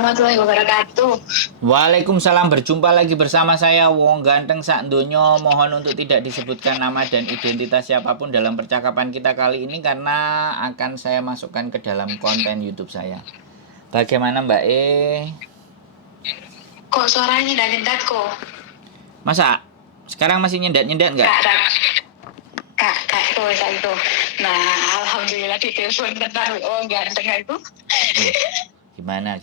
warahmatullahi wabarakatuh. Waalaikumsalam, berjumpa lagi bersama saya Wong Ganteng Sak Donya. Mohon untuk tidak disebutkan nama dan identitas siapapun dalam percakapan kita kali ini karena akan saya masukkan ke dalam konten YouTube saya. Bagaimana Mbak E? Kok suaranya ndak nyendat kok? Masa sekarang masih nyendat-nyendat nggak? Kak, itu saya itu. Nah, alhamdulillah di telepon tentang ganteng itu. Gimana?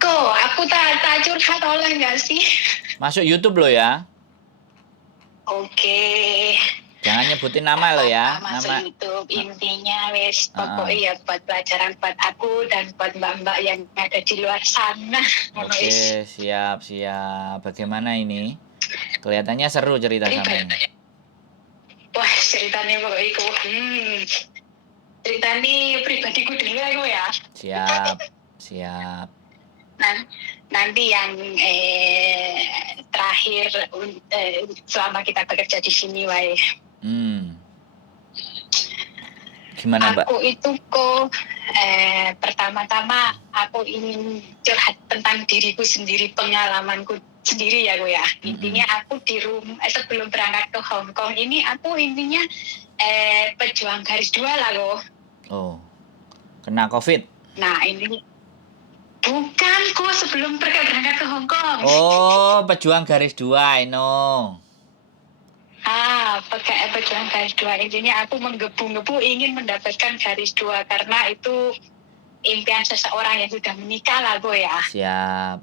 Kok aku tak curhat oleh nggak sih? Masuk YouTube lo ya. Oke. Jangan nyebutin Tak nama lo ya. apa-apa masuk Nama. YouTube. Intinya wes Ah, pokoknya ya buat pelajaran buat aku dan buat mbak-mbak yang ada di luar sana. Oke, siap. Bagaimana ini? Kelihatannya seru cerita sampean. Wah, ceritanya pokoknya itu. Ceritanya pribadiku dulu aku ya. Siap. Nah, nanti yang terakhir selama kita bekerja di sini, wae. Gimana, Mbak? Aku itu kok pertama-tama aku ingin curhat tentang diriku sendiri, pengalamanku sendiri ya, gue ya. Intinya aku di rumah sebelum berangkat ke Hong Kong ini aku intinya pejuang garis 2 lah, loh. Oh, kena COVID. Nah, ini bukan kok sebelum berangkat ke Hong Kong. Oh, pejuang garis 2, I know. Pejuang garis 2 intinya aku menggebu-gebu ingin mendapatkan garis 2 karena itu impian seseorang yang sudah menikah lah, gue ya. Siap.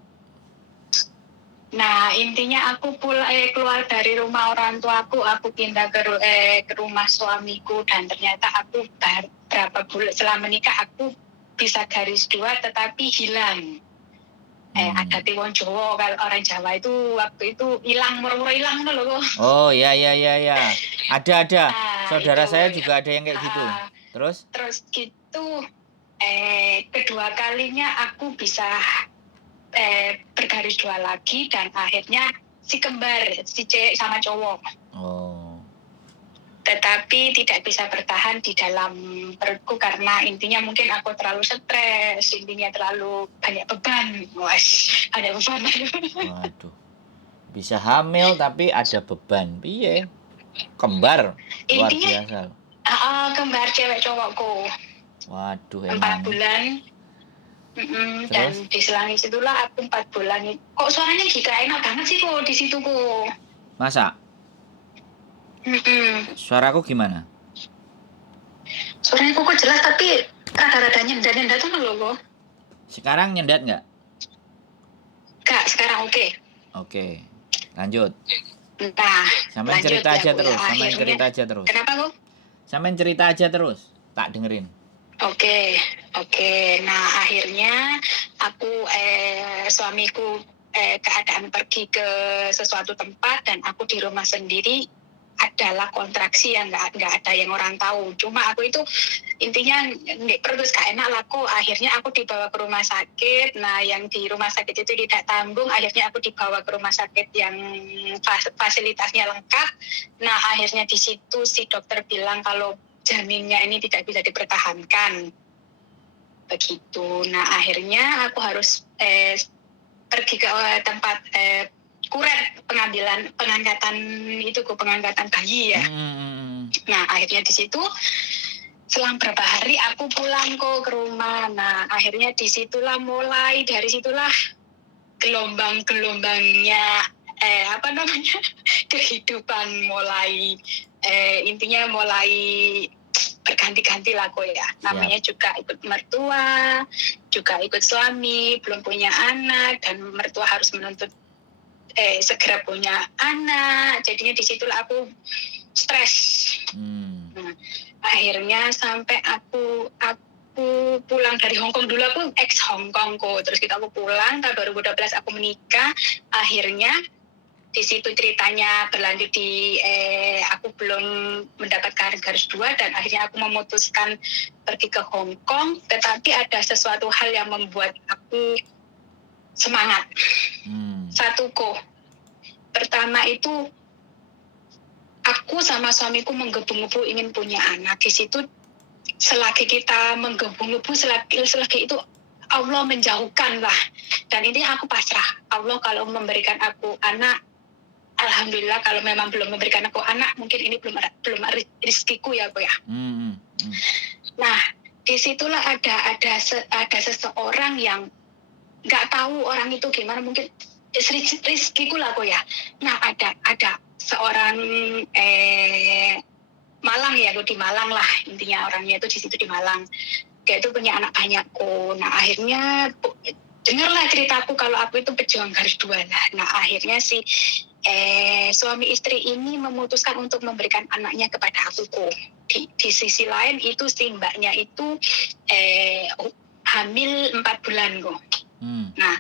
Nah, intinya aku keluar dari rumah orang tuaku, aku pindah ke rumah suamiku dan ternyata aku berapa bulan setelah menikah aku bisa garis 2 tetapi hilang. Ada tiwon Jawa, kalau orang Jawa itu waktu itu hilang, murmur hilang loh. Oh, ya. Ada. Saudara Itu, saya juga ada yang kayak gitu. Terus? Terus gitu, kedua kalinya aku bisa bergaris 2 lagi dan akhirnya si kembar, si cewek sama cowok. Oh. Tetapi tidak bisa bertahan di dalam perutku karena intinya mungkin aku terlalu stres, intinya terlalu banyak beban. Ada beban. Waduh. Bisa hamil tapi ada beban. Piye? Kembar. Luar Intinya biasa. kembar cewek cowokku. Waduh, 4 emang. bulan. Dan Terus? di selang situlah aku 4 bulan. Kok suaranya gak enak banget sih kok di situ kok. Masa? Suaraku gimana? Suaranya kok jelas tapi rada-rada nyendat tuh loh kok. Sekarang nyendat nggak? Kak, sekarang oke. Oke. Lanjut. Nah, Sampean cerita aja terus. Kenapa kok? Sampean cerita aja terus. Tak dengerin. Oke. Nah, akhirnya aku suamiku keadaan pergi ke sesuatu tempat dan aku di rumah sendiri adalah kontraksi yang nggak ada yang orang tahu. Cuma aku itu intinya perut gak enak lah kok. Akhirnya aku dibawa ke rumah sakit. Nah, yang di rumah sakit itu tidak tanggung. Akhirnya aku dibawa ke rumah sakit yang fasilitasnya lengkap. Nah, akhirnya di situ si dokter bilang kalau janinnya ini tidak bisa dipertahankan. Begitu. Nah, akhirnya aku harus pergi ke tempat kuret pengangkatan bayi ya. Nah, akhirnya di situ selang berapa hari aku pulang kok ke rumah. Nah, akhirnya dari situlah gelombang-gelombangnya kehidupan mulai intinya mulai berganti-ganti lah kok ya. Namanya juga ikut mertua, juga ikut suami, belum punya anak dan mertua harus menuntut segera punya anak. Jadinya disitulah aku stres. Nah, akhirnya sampai aku pulang dari Hong Kong dulu, aku ex Hong Kong kok. Terus aku pulang tahun 2012 aku menikah. Akhirnya di situ ceritanya berlanjut di aku belum mendapatkan garis 2 dan akhirnya aku memutuskan pergi ke Hong Kong. Tetapi ada sesuatu hal yang membuat aku semangat. Satu kok. Pertama itu aku sama suamiku menggebu-gebu ingin punya anak. Di situ selagi kita menggebu-gebu, selagi itu Allah menjauhkan lah. Dan ini aku pasrah. Allah kalau memberikan aku anak, alhamdulillah. Kalau memang belum memberikan aku anak, mungkin ini belum rezekiku ya, Bu ya. Nah, disitulah ada seseorang yang nggak tahu orang itu gimana, mungkin rezekiku lah, Bu ya. Nah, ada seorang Malang ya, di Malang lah intinya, orangnya itu di situ di Malang. Dia itu punya anak banyak kok. Nah akhirnya dengarlah ceritaku kalau aku itu pejuang garis dua lah. Nah akhirnya si suami istri ini memutuskan untuk memberikan anaknya kepada aku kok. Di sisi lain itu si mbaknya itu hamil 4 bulan kok. Nah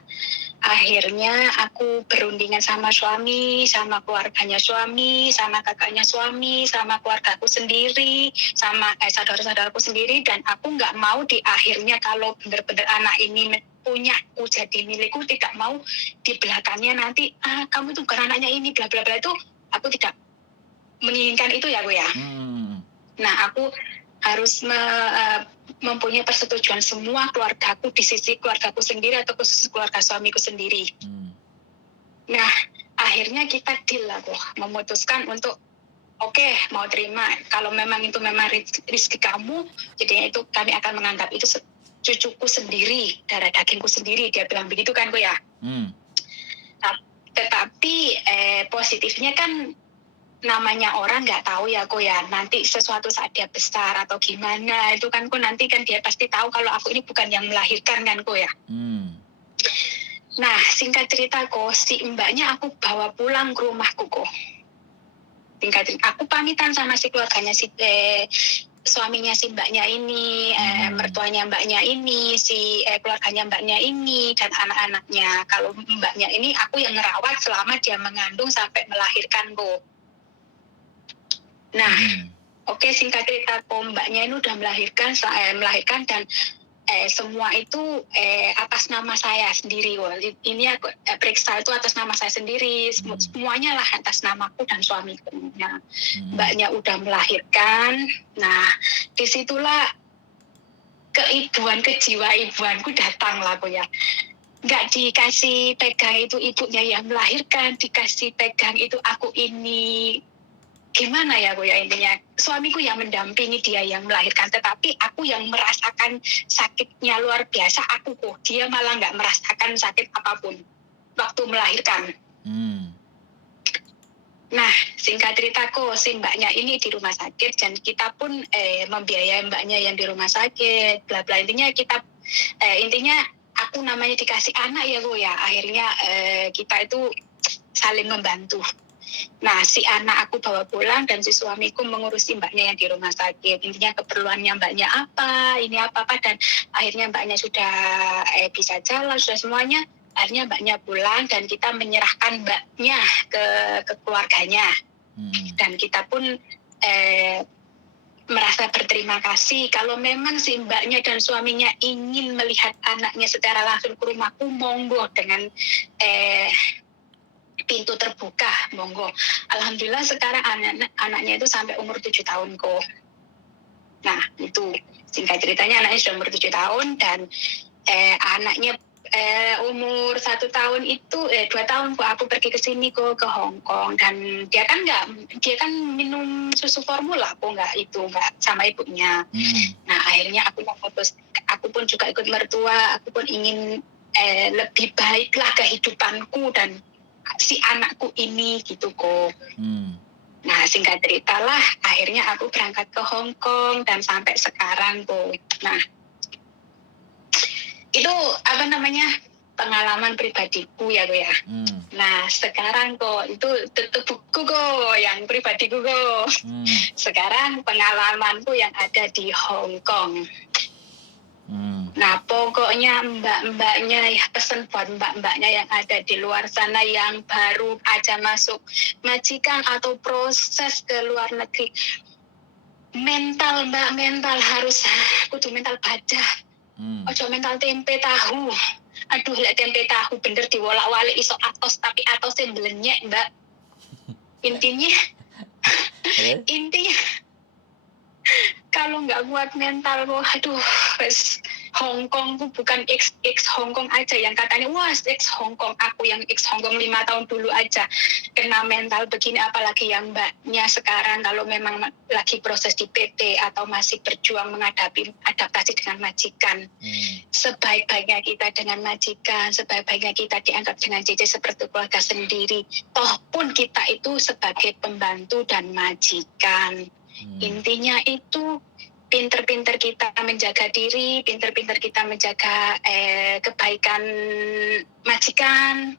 akhirnya aku berundingan sama suami, sama keluarganya suami, sama kakaknya suami, sama keluargaku sendiri, sama saudara-saudaraku sendiri, dan aku nggak mau di akhirnya kalau benar-benar anak ini punya aku jadi milikku, tidak mau di belakangnya nanti kamu itu bukan anaknya ini bla bla bla, itu aku tidak menginginkan itu ya Bu ya. Nah aku harus mempunyai persetujuan semua keluargaku di sisi keluargaku sendiri atau khusus keluarga suamiku sendiri. Nah akhirnya kita deal lah kok, memutuskan untuk oke, mau terima kalau memang itu memang rezeki kamu, jadi itu kami akan menganggap itu cucuku sendiri, darah dagingku sendiri, dia bilang begitu kan Bu ya. Nah, tetapi positifnya kan namanya orang nggak tahu ya kok ya, nanti sesuatu saat dia besar atau gimana itu kan kok nanti kan dia pasti tahu kalau aku ini bukan yang melahirkan kan kok ya. Nah singkat cerita kok, si mbaknya aku bawa pulang ke rumahku kok. Singkat cerita, aku pamitan sama si keluarganya si suaminya si mbaknya ini, mertuanya mbaknya ini, si keluarganya mbaknya ini, dan anak-anaknya. Kalau mbaknya ini aku yang ngerawat selama dia mengandung sampai melahirkan kok. Nah, oke, singkat cerita kok, mbaknya ini udah melahirkan dan semua itu atas nama saya sendiri. Ini aku periksa itu atas nama saya sendiri, semuanya lah atas namaku dan suamiku. Nah, mbaknya udah melahirkan. Nah, disitulah kejiwaibuanku datang lah kok ya. Nggak dikasih pegang itu ibunya yang melahirkan, dikasih pegang itu aku ini. Gimana ya Bu ya, intinya suamiku yang mendampingi dia yang melahirkan, tetapi aku yang merasakan sakitnya luar biasa aku kok, dia malah nggak merasakan sakit apapun waktu melahirkan. Nah singkat cerita kok, si mbaknya ini di rumah sakit dan kita pun membiayai mbaknya yang di rumah sakit bla bla, intinya kita intinya aku namanya dikasih anak ya Bu ya, akhirnya kita itu saling membantu. Nah, si anak aku bawa pulang dan si suamiku mengurusi mbaknya yang di rumah sakit. Intinya keperluannya mbaknya apa, ini apa-apa, dan akhirnya mbaknya sudah bisa jalan, sudah semuanya. Akhirnya mbaknya pulang dan kita menyerahkan mbaknya ke keluarganya. Dan kita pun merasa berterima kasih. Kalau memang si mbaknya dan suaminya ingin melihat anaknya secara langsung ke rumahku, monggo dengan pintu terbuka, monggo. Alhamdulillah sekarang anaknya itu sampai umur 7 tahun kok. Nah itu singkat ceritanya, anaknya sudah umur 7 tahun dan anaknya umur 1 tahun itu 2 tahun kok aku pergi ke sini kok, ke Hong Kong, dan dia kan minum susu formula kok, nggak sama ibunya. Nah akhirnya aku pun juga ikut mertua, aku pun ingin lebih baiklah kehidupanku dan si anakku ini gitu kok. Nah singkat cerita lah akhirnya aku berangkat ke Hong Kong dan sampai sekarang kok. Nah itu pengalaman pribadiku ya kok ya. Nah sekarang kok itu buku kok yang pribadiku kok. Sekarang pengalamanku yang ada di Hong Kong. Nah pokoknya mbak-mbaknya ya, pesan buat mbak-mbaknya yang ada di luar sana yang baru aja masuk majikan atau proses ke luar negeri, mental harus kudu mental baja. Ojo mental tempe tahu. Aduh lek tempe tahu bener diwolak-walik iso atos, tapi atosnya belenyek mbak. Intinya Kalau nggak kuat mental kok, aduh, wes Hongkong tuh bukan ex Hongkong aja yang katanya wah ex Hongkong, aku yang ex Hongkong 5 tahun dulu aja kena mental begini, apalagi yang mbaknya sekarang kalau memang lagi proses di PT atau masih berjuang menghadapi adaptasi dengan majikan. Sebaik-baiknya kita dengan majikan, sebaik-baiknya kita dianggap dengan JJ seperti keluarga sendiri. Toh pun kita itu sebagai pembantu dan majikan. Intinya itu pinter-pinter kita menjaga diri, pinter-pinter kita menjaga kebaikan majikan.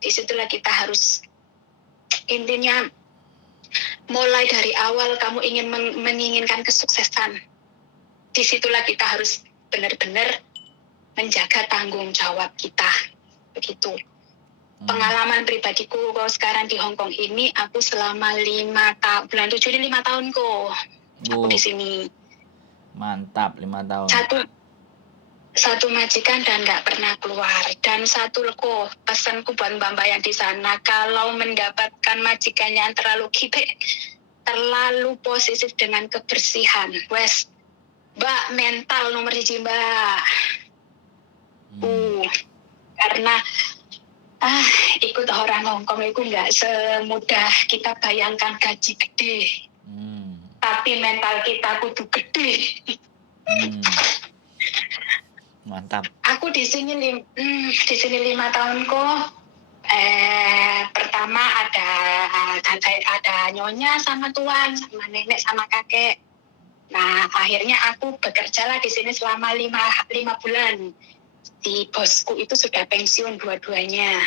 Disitulah kita harus, intinya mulai dari awal kamu ingin menginginkan kesuksesan, disitulah kita harus benar-benar menjaga tanggung jawab kita, begitu. Pengalaman pribadiku kalau sekarang di Hongkong ini, aku selama 5 tahun, bulan 7 ini 5 tahun kok. Aku di sini. Mantap, 5 tahun. Satu majikan dan nggak pernah keluar. Dan satu leko, pesanku buat mbak-mbak yang di sana, kalau mendapatkan majikan yang terlalu gibek, terlalu posesif dengan kebersihan, wes, mbak, mental nomor 1 mbak. Karena ikut orang Hongkong itu nggak semudah kita bayangkan gaji gede. Tapi mental kita kudu gede. Mantap. Aku di sini 5 tahun kok. Pertama ada nyonya sama tuan, sama nenek sama kakek. Nah, akhirnya aku bekerja lah di sini selama 5 bulan. Si bosku itu sudah pensiun dua-duanya.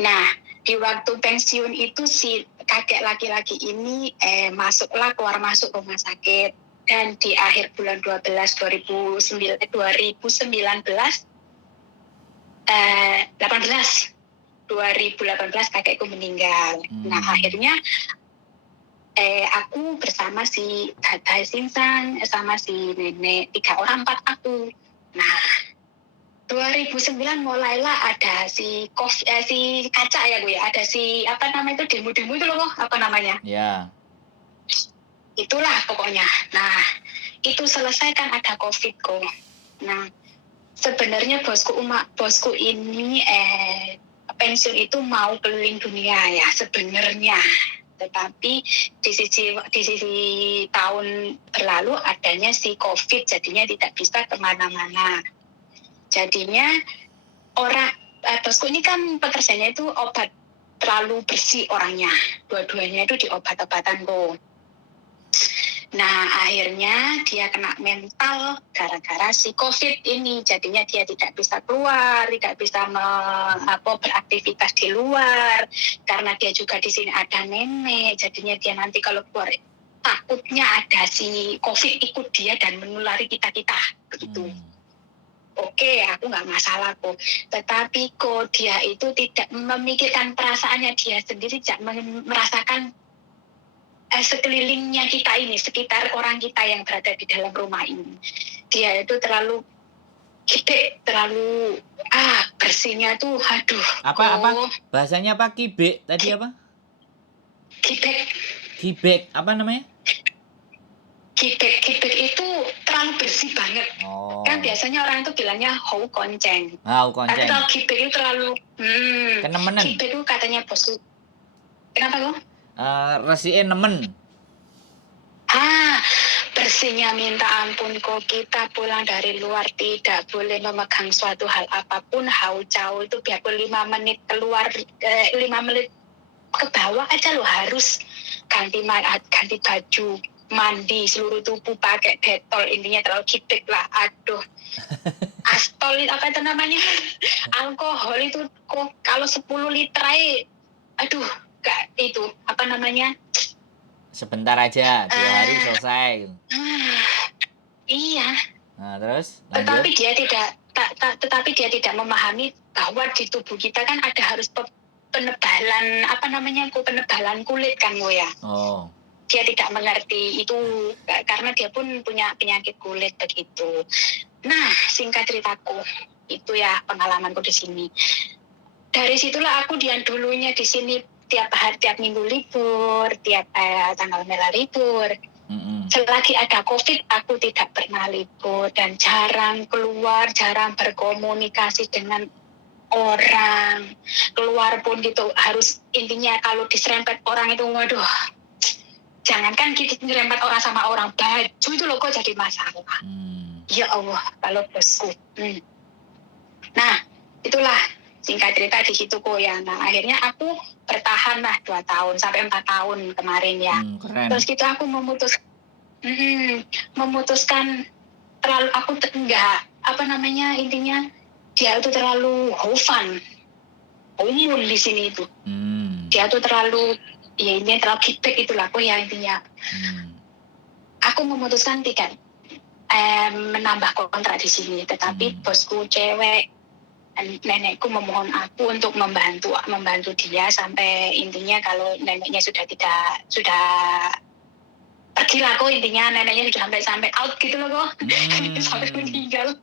Nah, di waktu pensiun itu si kakek laki-laki ini keluar masuk rumah sakit. Dan di akhir bulan 2018 kakekku meninggal. Nah, akhirnya aku bersama si Tata Sinsang sama si nenek, 3 orang 4 aku. Nah, 2009 mulailah ada si kaca ya gue, ada si apa namanya itu, demo-demo itu loh, apa namanya? Ya. Itulah pokoknya. Nah, itu selesai kan ada COVID kok. Nah, sebenarnya bosku ini pensiun itu mau keliling dunia ya sebenarnya. Tetapi di sisi tahun berlalu adanya si COVID, jadinya tidak bisa kemana-mana. Jadinya bosku ini kan pekerjaannya itu obat, terlalu bersih orangnya. Dua-duanya itu di obat-obatan kok. Nah, akhirnya dia kena mental gara-gara si COVID ini. Jadinya dia tidak bisa keluar, tidak bisa beraktivitas di luar. Karena dia juga di sini ada nenek, jadinya dia nanti kalau keluar takutnya ada si COVID ikut dia dan menulari kita-kita. Begitu. Oke, aku nggak masalah kok. Tetapi kok dia itu tidak memikirkan perasaannya dia sendiri, tidak merasakan sekelilingnya kita ini, sekitar orang kita yang berada di dalam rumah ini. Dia itu terlalu gede, terlalu bersihnya tuh, aduh. Apa? Bahasanya apa? Kibek tadi apa? Kibek, apa namanya? Kibek itu terlalu bersih banget. Kan biasanya orang itu bilangnya hou konceng. Tapi kalau kibek itu terlalu kenemenan. Kibek itu katanya bosku. Kenapa kok? Resiin nemen. Bersihnya minta ampun kok. Kita pulang dari luar tidak boleh memegang suatu hal apapun. Hau jauh itu biarpun 5 menit keluar, 5 menit ke bawah aja lo harus ganti baju, mandi seluruh tubuh pakai detol. Intinya terlalu kibek lah. Aduh. Astol apa itu namanya? Alkohol itu kok kalau 10 liter aduh, gak itu apa namanya? Sebentar aja, 2 hari selesai. Iya. Nah, terus lanjut. Tetapi dia tidak memahami bahwa di tubuh kita kan ada harus penebalan penebalan kulit kan ya. Dia tidak mengerti itu karena dia pun punya penyakit kulit begitu. Nah, singkat ceritaku, itu ya pengalamanku di sini. Dari situlah aku yang dulunya di sini tiap minggu libur, tiap tanggal merah libur. Selagi ada COVID, aku tidak pernah libur dan jarang keluar, jarang berkomunikasi dengan orang. Keluar pun gitu harus, intinya kalau diserempet orang itu, waduh, jangankan kita nyerempet orang sama orang, baju itu loh kok jadi masalah. Ya Allah, kalau bosku. Nah, itulah singkat cerita di situ kok ya. Nah, akhirnya aku bertahan lah 2 tahun sampai 4 tahun kemarin ya. Keren. Terus gitu aku memutuskan terlalu, aku enggak, intinya dia itu terlalu fun, umum di sini itu. Dia tuh terlalu, ya ini terlalu gipek itulah aku ya intinya. Aku memutuskan tidak menambah kontrak di sini, tetapi bosku cewek, nenekku memohon aku untuk membantu dia sampai intinya kalau neneknya sudah pergi lah kok, intinya neneknya sudah sampai out gitu loh kok. Sampai meninggal.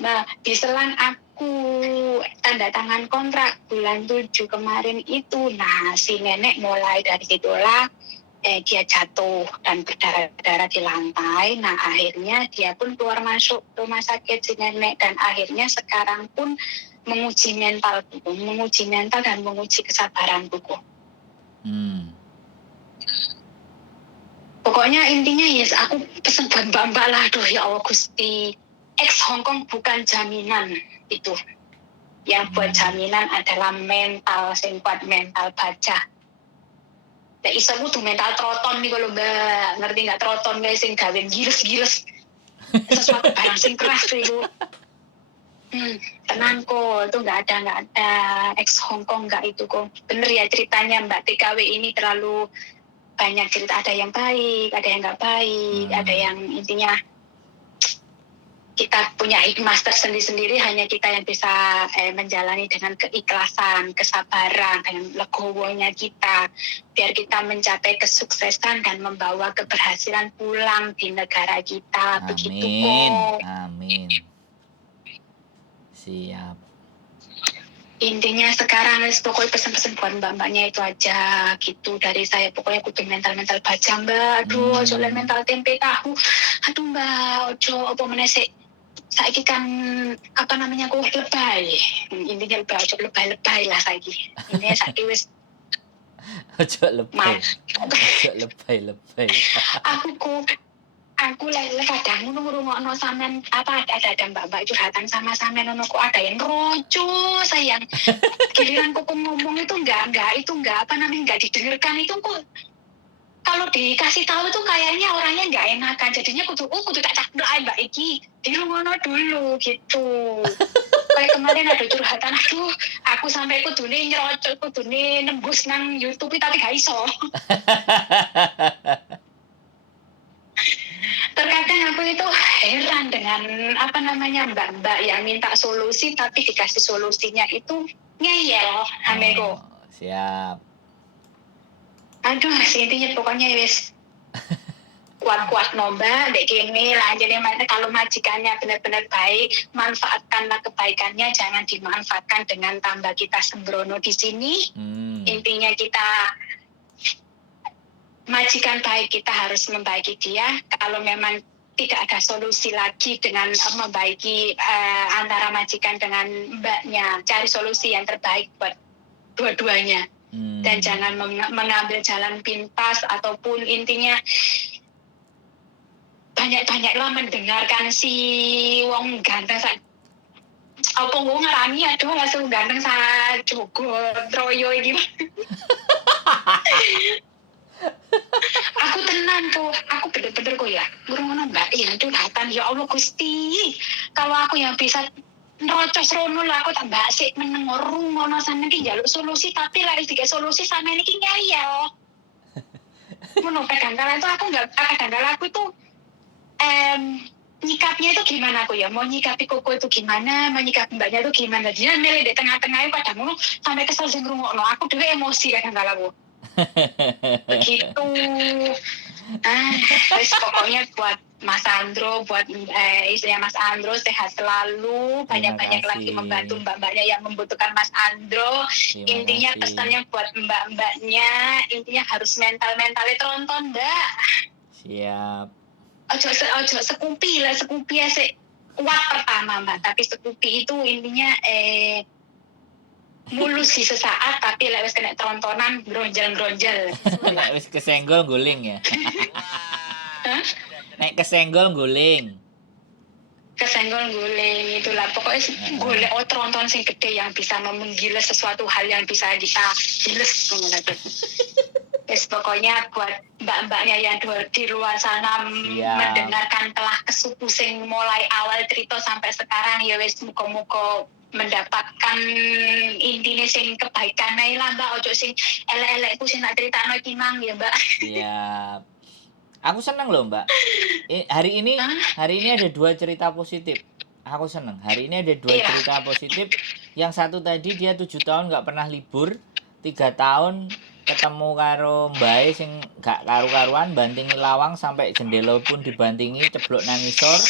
Nah, di selang aku tanda tangan kontrak bulan 7 kemarin itu, nah si nenek mulai dari situlah dia jatuh dan berdarah-darah di lantai. Nah, akhirnya dia pun keluar masuk rumah sakit si nenek, dan akhirnya sekarang pun menguji mental dan menguji kesabaran buku. Pokoknya intinya yes, aku pesen buat Mbak lah, aduh ya Allah Gusti, ex Hongkong bukan jaminan itu. Yang buat jaminan adalah mental, sing kuat mental baja. Ya iso kudu mental troton nih kalau Mbak, ngerti nggak troton guys, sing gawe giles-giles sesuatu barang sing keras itu. Tenang kok, itu nggak ada ex Hongkong nggak itu kok. Bener ya ceritanya Mbak TKW ini terlalu banyak cerita, ada yang baik, ada yang nggak baik, ada yang intinya kita punya hikmah tersendiri-sendiri, hanya kita yang bisa menjalani dengan keikhlasan, kesabaran, dengan legowonya kita, biar kita mencapai kesuksesan dan membawa keberhasilan pulang di negara kita. Begitu kok. Amin. Siap. Intinya sekarang pokoknya pesan-pesan buat mbak-mbaknya itu aja gitu dari saya. Pokoknya kudu mental baja Mbak. Aduh, soalnya mental tempe tahu. Aduh Mbak, ojo apa meneh saiki kan kok lebay. Intinya lebay lah saiki. Intinya saiki wis Ojo lebay. Aku kadang ngrungokno sampean ada mbak-mbak curhatan sama sampean ngono kok ada yang roco sayang. Giliran kok ngomong itu enggak didengarkan itu kok. Kalau dikasih tahu tuh kayaknya orangnya nggak enakan, jadinya kudu tak cakdok mbak iki dirungono dulu gitu. Kayak kemarin ada curhatan, aduh aku sampai kudune nyerocok, kudune nembus nang YouTube tapi gak iso. Terkadang aku itu heran dengan mbak-mbak yang minta solusi tapi dikasih solusinya itu ngeyel ameko. Siap. Aduh, intinya pokoknya wis kuat-kuat nomba dek kene lah. Jadi kalau majikannya benar-benar baik, manfaatkanlah kebaikannya, jangan dimanfaatkan dengan tambah kita sembrono di sini. Intinya kita majikan baik, kita harus membaiki dia. Kalau memang tidak ada solusi lagi dengan membaiki antara majikan dengan mbaknya, cari solusi yang terbaik buat dua-duanya. Dan jangan mengambil jalan pintas, ataupun intinya banyak-banyaklah mendengarkan si wong ganteng apa gue ngarani, aduh langsung ganteng sa Jogo Troyo ini. Aku tenang tuh, aku bener-bener kok ya ngurungono mbak ya curhatan, ya Allah Gusti, kalau aku yang bisa nerocos rono lah, aku tak basik meneng ngurungono sampe iki njaluk solusi tapi lari tiga solusi sama ini ngeyel. Ngono kadang-kala itu aku itu nyikapnya itu gimana aku ya, mau nyikapi koko itu gimana, mau nyikapi mbaknya itu gimana, dia milih di tengah-tengah itu kadang ngono sampai kesel sing ngrungokno, aku dhewe emosi kadang-kala aku. Begitu. Pokoknya buat Mas Andro, buat istrinya Mas Andro sehat selalu, Terima banyak-banyak lagi kasih. membantu mbak-mbaknya yang membutuhkan Mas Andro. Terima Intinya kasih. pesannya buat mbak-mbaknya, intinya harus mentalnya tronton, Mbak. Siap. Ojo sekupi ya sih kuat pertama, Mbak, tapi sekupi itu intinya mulus sih sesaat, tapi lewat kena trontonan gronjal. Nek wis kesenggol guling ya. Hah? Nek kesenggol guling. Kesenggol guling itulah pokoknya golek tronton sing gede yang bisa menggiles sesuatu hal yang bisa kita giles ngono tuh. Yes, pokoknya buat mbak-mbaknya yang di luar sana mendengarkan telah kesupu sing mulai awal cerita sampai sekarang ya wis muga-muga mendapatkan intine sing kebaikan ae lah Mbak, ojo sing elek-elekku sing nak critakno iki mang ya Mbak. Siap. Aku seneng loh Mbak. Hari ini ada 2 cerita positif. Aku seneng. Hari ini ada 2 cerita positif. Yang satu tadi dia 7 tahun nggak pernah libur, 3 tahun ketemu karo mbae sing gak karu-karuan, bantingi lawang sampai jendela pun dibantingi, ceblok nang ngisor.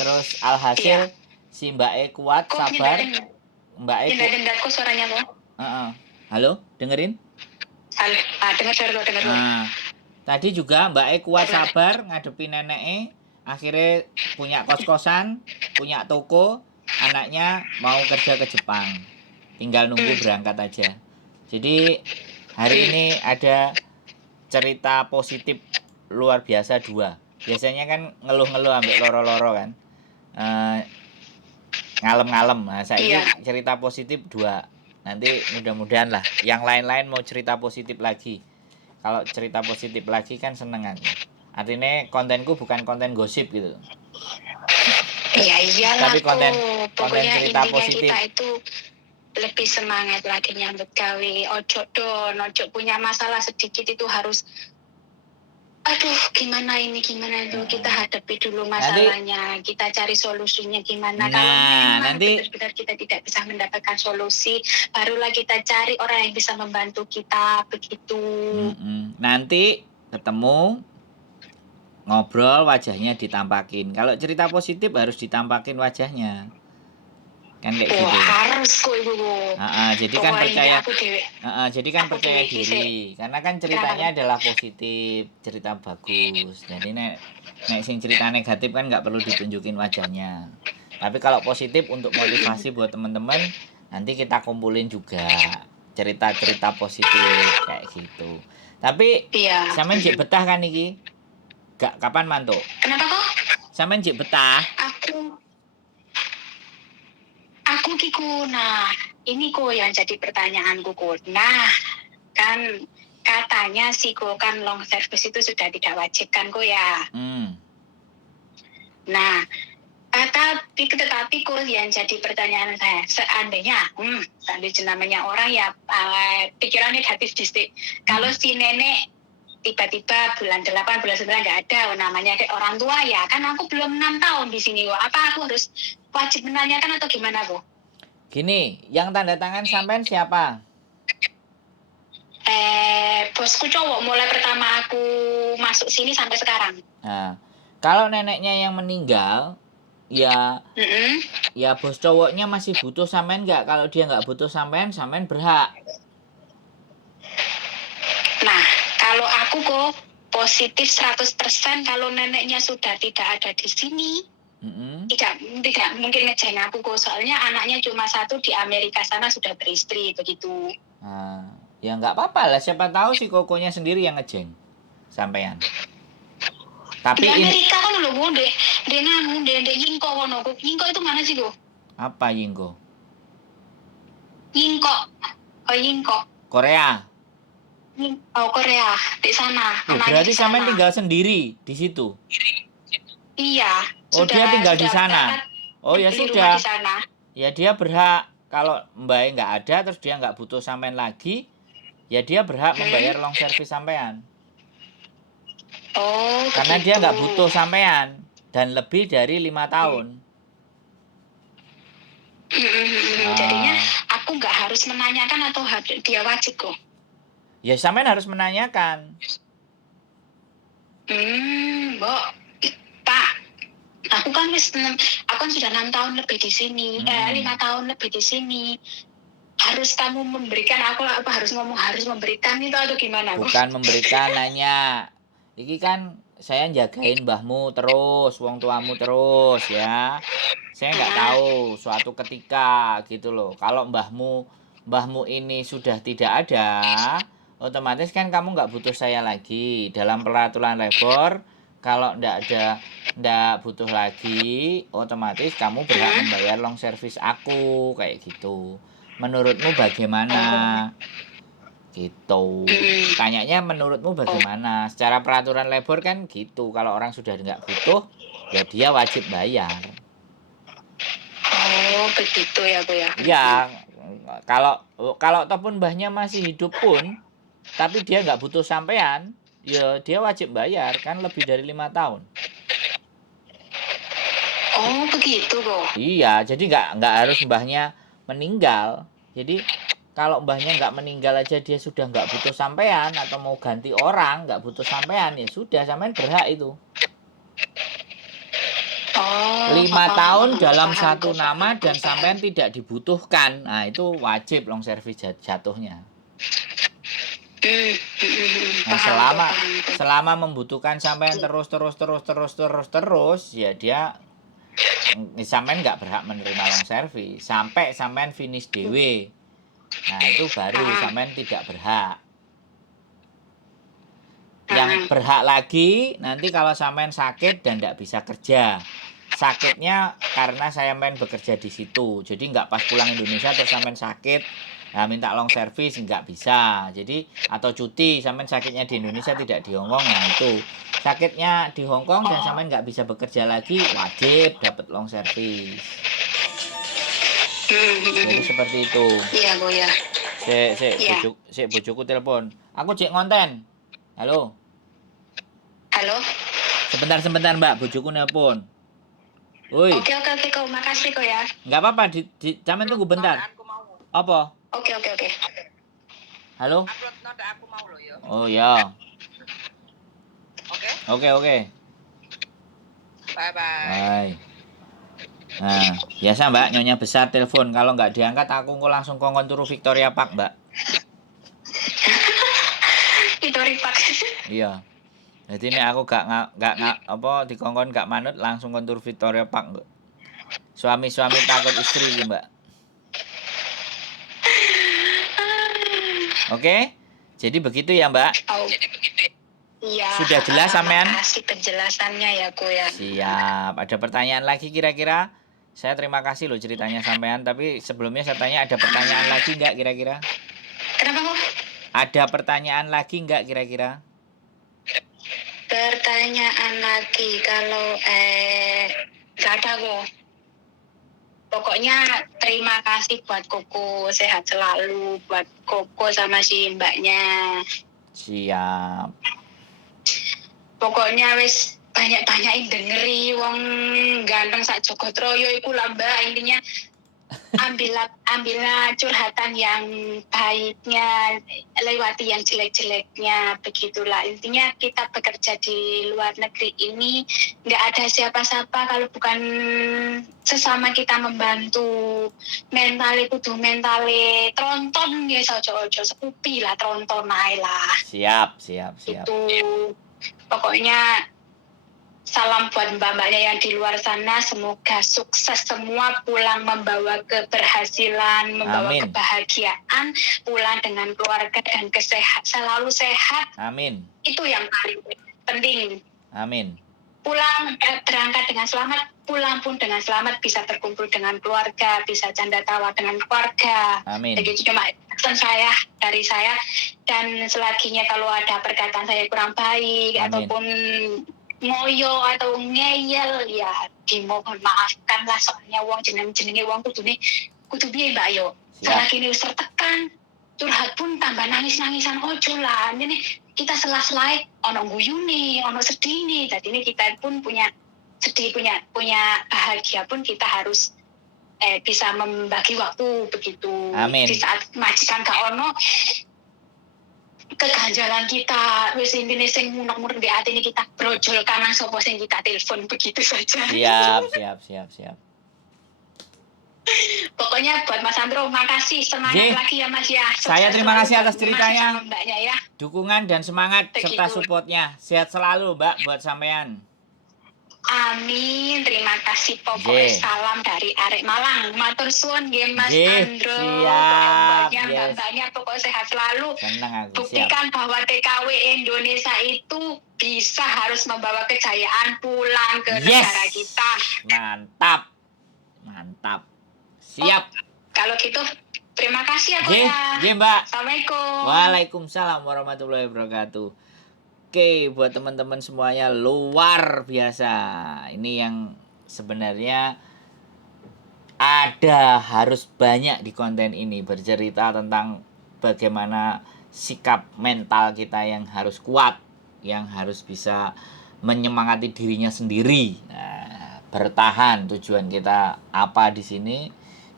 Terus alhasil si mbake kuat, sabar. Mbake dengar kok suaranya kok. Halo, dengerin? Halo, dengar. Tadi juga mbaknya kuat sabar ngadepi neneknya, akhirnya punya kos-kosan, punya toko, anaknya mau kerja ke Jepang, tinggal nunggu berangkat aja. Jadi hari ini ada cerita positif luar biasa 2. Biasanya kan ngeluh-ngeluh ambek loro-loro kan, ngalem-ngalem. Nah saya cerita positif 2. Nanti mudah-mudahan lah yang lain-lain mau cerita positif lagi. Kalau cerita positif lagi kan seneng aku. Artinya kontenku bukan konten gosip gitu. Iya iyalah. Tapi konten cerita Kita positif. itu lebih semangat lagi nyambut gawe. Ojo punya masalah sedikit itu harus gimana itu kita hadapi dulu masalahnya, kita cari solusinya gimana. Kalau memang benar-benar kita tidak bisa mendapatkan solusi, barulah kita cari orang yang bisa membantu kita begitu. Nanti ketemu ngobrol wajahnya ditampakin. Kalau cerita positif harus ditampakin wajahnya. Kan kayak gitu. Harus kok Ibu. Jadi kan percaya diri. Karena kan ceritanya adalah positif, cerita bagus. Jadi nek sing cerita negatif kan nggak perlu ditunjukin wajahnya. Tapi kalau positif untuk motivasi buat teman-teman, nanti kita kumpulin juga cerita-cerita positif kayak gitu. Tapi sampean jek betah kan iki? Gak kapan mantuk? Kenapa kok? Sampean jek betah? Aku Kiku, nah ini kok yang jadi pertanyaanku kok. Nah kan katanya sih kok kan long service itu sudah tidak wajib kan kok ya. Nah tetapi kok yang jadi pertanyaan saya, seandainya namanya orang ya pikiran negatif distrik. Kalau si nenek tiba-tiba bulan 8, bulan 9 nggak ada, namanya kayak orang tua ya kan, aku belum 6 tahun di sini kok. Apa aku harus wajib menanyakan atau gimana kok? Gini, yang tanda tangan sampean siapa? Bosku cowok mulai pertama aku masuk sini sampai sekarang. Nah, kalau neneknya yang meninggal, ya bos cowoknya masih butuh sampean nggak? Kalau dia nggak butuh sampean berhak. Nah, kalau aku kok positif 100% kalau neneknya sudah tidak ada di sini. Tidak mungkin ngejeng aku kok, soalnya anaknya cuma 1 di Amerika sana sudah beristri begitu. Ya nggak apa-apa lah, siapa tahu si kokonya sendiri yang ngejeng sampean. Tapi di Amerika kan loh, dia Yingko wono. Yingko itu mana sih kok? Apa Yingko? Yingko. Korea. Korea di sana. Berarti sampean tinggal sendiri di situ? Iya. Dia tinggal di sana. Ya sudah. Ya dia berhak. Kalau mbak nggak ada terus dia nggak butuh sampean lagi, ya dia berhak membayar long service sampean. Karena dia nggak butuh sampean dan lebih dari 5 tahun. Jadinya aku nggak harus menanyakan atau dia wajib kok? Ya sampean harus menanyakan. Mbak, Aku kan sudah 6 tahun lebih di sini, 5 tahun lebih di sini. Harus kamu memberikan aku apa harus ngomong harus memberikan itu atau gimana? Bukan memberikan, nanya. Iki kan saya jagain mbahmu terus, wong tuamu terus ya. Saya nggak tahu suatu ketika gitu loh. Kalau mbahmu ini sudah tidak ada, otomatis kan kamu nggak butuh saya lagi. Dalam peraturan labor, kalau nggak butuh lagi, otomatis kamu berhak membayar long service aku kayak gitu. Menurutmu bagaimana? Gitu. Tanyanya menurutmu bagaimana? Secara peraturan labor kan gitu. Kalau orang sudah nggak butuh, ya dia wajib bayar. Oh, begitu ya, Bu ya. Ya, kalau ataupun mbahnya masih hidup pun, tapi dia nggak butuh sampean, ya dia wajib bayar kan lebih dari 5 tahun. Oh, begitu, Bu. Iya, jadi nggak harus mbahnya meninggal. Jadi kalau mbahnya nggak meninggal aja dia sudah nggak butuh sampean atau mau ganti orang nggak butuh sampean ya sudah sampean berhak itu. Oh, 5 tahun dalam paham, satu paham, nama dan paham. sampean tidak dibutuhkan. Nah, itu wajib long service jatuhnya. Nah, selama membutuhkan sampean terus, ya dia sampean nggak berhak menerima long service sampai sampean finish dewe. Nah, itu baru sampean tidak berhak. Yang berhak lagi nanti kalau sampean sakit dan tidak bisa kerja. Sakitnya karena saya main bekerja di situ. Jadi nggak pas pulang Indonesia terus sampean sakit, nah minta long service nggak bisa. Jadi atau cuti sampean sakitnya di Indonesia tidak di Hongkong, nah itu sakitnya di Hongkong dan sampean nggak bisa bekerja lagi wajib dapat long service. Jadi seperti itu. Iya, Bu ya. Bojoku telepon. Aku cek ngonten. Halo. Halo. Sebentar Mbak, bojoku nelpon. Woi. Oke, kau makasih kok ya. Enggak apa-apa, sampean tunggu bentar. Apa? Oke. Halo? Upload noda aku mau loh ya. Oh ya. Oke. Oke. Bye. Bye. Nah, biasa Mbak, nyonya besar telepon. Kalau nggak diangkat aku langsung kongkon turu Victoria Park, Mbak. Victoria Park. Iya. Jadi ini aku gak dikongkon gak manut langsung kontur Victoria Park, Mbak. Suami takut istri gitu, Mbak. Oke? Jadi begitu ya, Mbak? Oh. Iya. Sudah jelas sampean? Kasih penjelasannya ya, Bu ya. Siap. Ada pertanyaan lagi kira-kira? Saya terima kasih loh ceritanya sampean, tapi sebelumnya saya tanya ada pertanyaan lagi nggak kira-kira? Kenapa, Bu? Ada pertanyaan lagi nggak kira-kira? Pertanyaan lagi kalau nggak ada, Bu. Pokoknya terima kasih buat Koko, sehat selalu buat Koko sama si mbaknya. Siap. Pokoknya wis banyak-banyakin dengeri wong ganteng sak Jogotroyo iku lah, Mbak. Intinya ambillah curhatan yang baiknya, lewati yang jelek-jeleknya, begitulah. Intinya kita bekerja di luar negeri ini nggak ada siapa-siapa kalau bukan sesama kita membantu. Mentale kudu mentale tronton ya, ojo sepupi lah, tronton ae lah. Siap. Itu pokoknya salam buat mbak-mbaknya yang di luar sana, semoga sukses semua, pulang membawa keberhasilan, membawa kebahagiaan, pulang dengan keluarga dan selalu sehat. Amin. Itu yang paling penting. Amin. Pulang berangkat dengan selamat, pulang pun dengan selamat, bisa berkumpul dengan keluarga, bisa canda tawa dengan keluarga. Amin. Jadi cuma pesan dari saya, dan selaginya kalau ada perkataan saya kurang baik, amin, ataupun ngoyo atau ngeyel, ya dimohon maafkan lah, soalnya wong jenenge wong kudu piye Mbak yo. Selagi ini wis tertekan, curhat pun tambah nangis-nangisan ojo lah. Ini kita selas-selai ono guyune, ono sedih. Jadi ini kita pun punya sedih, punya bahagia pun kita harus bisa membagi waktu begitu. Amin. Di saat majikan gak ono, keganjalan kita wis intine sing munek-munek di atine kita brojol kanang sapa sing kita telepon begitu saja. Siap. Pokoknya buat Mas Andro makasih, semangat Nggih. lagi ya Mas ya. Saya terima selalu kasih atas buat Mas ceritanya. sama Mbaknya ya. Dukungan dan semangat serta Begitu. supportnya. Sehat selalu, Mbak, buat sampean. Amin, terima kasih pokoknya Nggih. salam dari Arek Malang. Matur suwun nggih Mas Nggih, Andro. siap, Pokoknya yes. mbak-mbaknya pokoknya sehat selalu. Seneng aku, siap. Buktikan bahwa TKW Indonesia itu bisa harus membawa kejayaan pulang ke Yes. negara kita. Mantap. Siap. Kalau gitu terima kasih ya Nggih, ya. nggih, Mbak. Assalamualaikum. Waalaikumsalam warahmatullahi wabarakatuh. Oke, buat teman-teman semuanya luar biasa. Ini yang sebenarnya harus banyak di konten ini, bercerita tentang bagaimana sikap mental kita yang harus kuat, yang harus bisa menyemangati dirinya sendiri. Nah, bertahan tujuan kita apa di sini,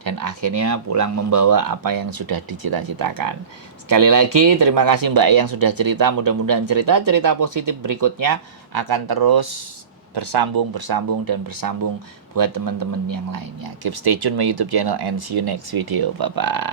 dan akhirnya pulang membawa apa yang sudah dicita-citakan. Sekali lagi terima kasih Mbak yang sudah cerita. Mudah-mudahan cerita-cerita positif berikutnya akan terus bersambung buat teman-teman yang lainnya. Keep stay tune my YouTube channel and see you next video. Bye bye.